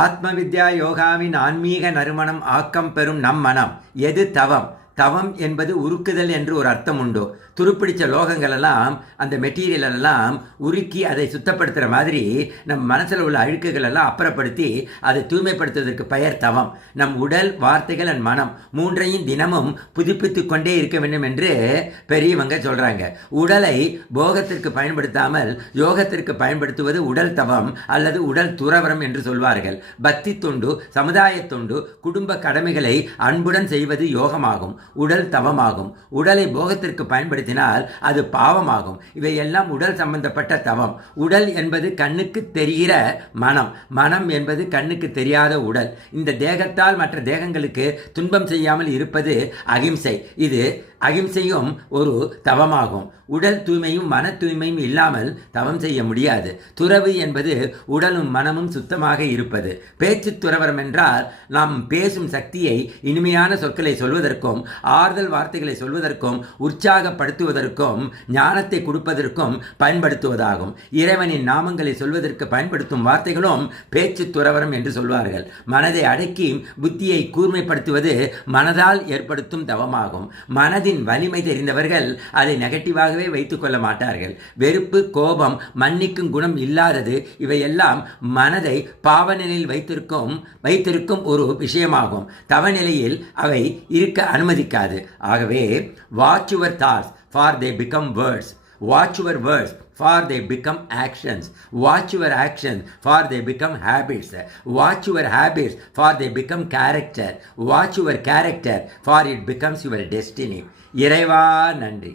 ஆத்ம வித்யா யோகாவின் ஆன்மீக நறுமணம் ஆக்கம் பெறும் நம் மனம் எது தவம்? தவம் என்பது உருக்குதல் என்று ஒரு அர்த்தம் உண்டு. துருப்பிடிச்ச லோகங்கள் எல்லாம் அந்த மெட்டீரியல் எல்லாம் உருக்கி அதை சுத்தப்படுத்துகிற மாதிரி நம் மனசில் உள்ள அழுக்குகள் எல்லாம் அப்புறப்படுத்தி அதை தூய்மைப்படுத்துவதற்கு பெயர் தவம். நம் உடல், வார்த்தைகள் அண்ட் மனம் மூன்றையும் தினமும் புதுப்பித்து கொண்டே இருக்க வேண்டும் என்று பெரியவங்க சொல்கிறாங்க. உடலை போகத்திற்கு பயன்படுத்தாமல் யோகத்திற்கு பயன்படுத்துவது உடல் தவம் அல்லது உடல் துறவரம் என்று சொல்வார்கள். பக்தி தொண்டு, சமுதாய தொண்டு, குடும்ப கடமைகளை அன்புடன் செய்வது யோகமாகும், உடல் தவமாகும். உடலை போகத்திற்கு பயன்படுத்தினால் அது பாவமாகும். இவையெல்லாம் உடல் சம்பந்தப்பட்ட தவம். உடல் என்பது கண்ணுக்கு தெரிகிற மனம், மனம் என்பது கண்ணுக்கு தெரியாத உடல். இந்த தேகத்தால் மற்ற தேகங்களுக்கு துன்பம் செய்யாமல் இருப்பது அகிம்சை. இது அகிம்சையும் ஒரு தவமாகும். உடல் தூய்மையும் மன தூய்மையும் இல்லாமல் தவம் செய்ய முடியாது. துறவு என்பது உடலும் மனமும் சுத்தமாக இருப்பது. பேச்சு துறவரம் என்றால் நாம் பேசும் சக்தியை இனிமையான சொற்களை சொல்வதற்கும், ஆறுதல் வார்த்தைகளை சொல்வதற்கும், உற்சாகப்படுத்துவதற்கும், ஞானத்தை கொடுப்பதற்கும் பயன்படுத்துவதாகும். இறைவனின் நாமங்களை சொல்வதற்கு பயன்படுத்தும் வார்த்தைகளும் பேச்சு துறவரம் என்று சொல்வார்கள். மனதை அடக்கி புத்தியை கூர்மைப்படுத்துவது மனதால் ஏற்படுத்தும் தவமாகும். மனதின் வலிமை தெரிந்தவர்கள் அதை நெகட்டிவாகவே வைத்துக் கொள்ள மாட்டார்கள். வெறுப்பு, கோபம், மன்னிக்கும் குணம் இல்லாதது இவையெல்லாம் மனதை பாவநிலையில் வைத்திருக்கும் ஒரு விஷயமாகும். தவநிலையில் அவை இருக்க அனுமதிக்காது. ஆகவே watch your thoughts for they become words. Watch your words for they become actions. Watch your actions for they become habits. Watch your habits for they become character. Watch your character for it becomes your destiny. இறைவா நன்றி.